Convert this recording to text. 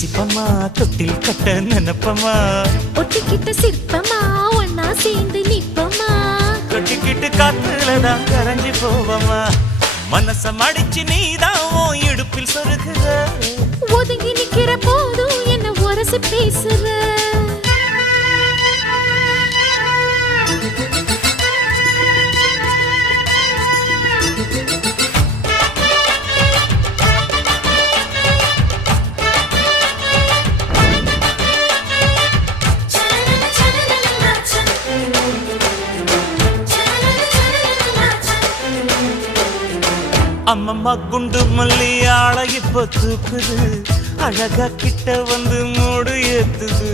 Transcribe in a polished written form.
ரசிப்பமா தொட்டில் கட்ட நினைப்பமா ஒட்டிக்கிட்ட சிற்பமா ஒன்னா சேர்ந்து நிப்பமா தொட்டிக்கிட்டு காத்துலதான் கரைஞ்சு போவமா மனச மடிச்சு நீதான் உன் இடுப்பில் சொருகுற ஒதுங்கி நிக்கிற போதும் என்ன உரசி பேசுற அம்மம்மா குண்டு மல்லி ஆளை இப்ப தூக்குது அழகா கிட்ட வந்து மூடு ஏத்துது